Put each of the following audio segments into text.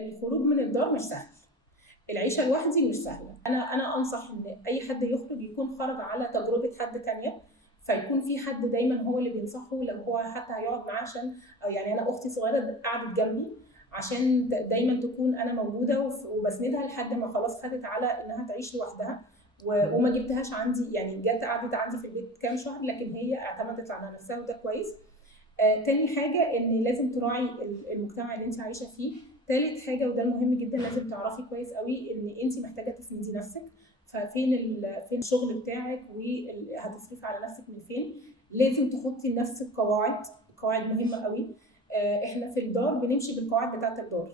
الخروج من الدار مش سهل، العيشه لوحدي مش سهله. انا انصح ان اي حد يخرج يكون خرج على تجربه حد تانية، فيكون في حد دايما هو اللي بينصحه، لو هو حتى هيقعد معاه عشان، او يعني انا اختي صغيره قعدت جنبي عشان دايما تكون انا موجوده وبسندها لحد ما خلاص خدت على انها تعيش لوحدها، وما جبتهاش عندي، يعني جت قعدت عندي في البيت كام شهر لكن هي اعتمدت على نفسها وده كويس. تاني حاجه ان لازم تراعي المجتمع اللي انت عايشه فيه. تالت حاجه وده مهم جدا، لازم تعرفي كويس قوي ان انت محتاجه تسندي نفسك، ففين فين الشغل بتاعك وهتصرفي على نفسك من فين. لازم تحطي لنفسك قواعد مهمه قوي. احنا في الدار بنمشي بالقواعد بتاعه الدار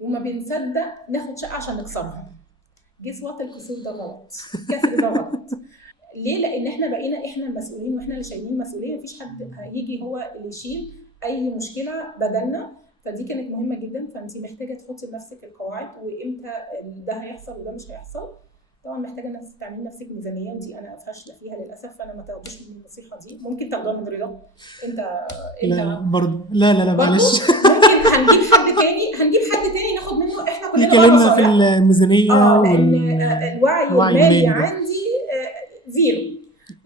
وما بنصدق ناخد شقه عشان نكسرها. جس وات الكسور ده غلط، الكسر ده غلط. ليه؟ لان احنا بقينا احنا المسؤولين واحنا اللي شايلين المسؤوليه، مفيش حد هيجي هو اللي يشيل اي مشكله بدلنا. فدي كانت مهمه جدا. فانت محتاجه تحطي لنفسك القواعد وامتى ده هيحصل وده مش هيحصل. طبعا محتاجه انك تعملي لنفسك ميزانيه، ودي انا فاشله فيها للاسف، فانا ما تاخدوش من النصيحه دي، ممكن تاخدوها من رضا. انت لا برضه لا معلش. ممكن هنجيب حد تاني ناخد منه، احنا كلنا يكلمنا في الميزانيه الوعي المالي عندي زيرو،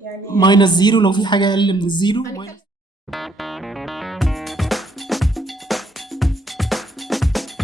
يعني ماينس زيرو لو في حاجه اقل من الزيرو.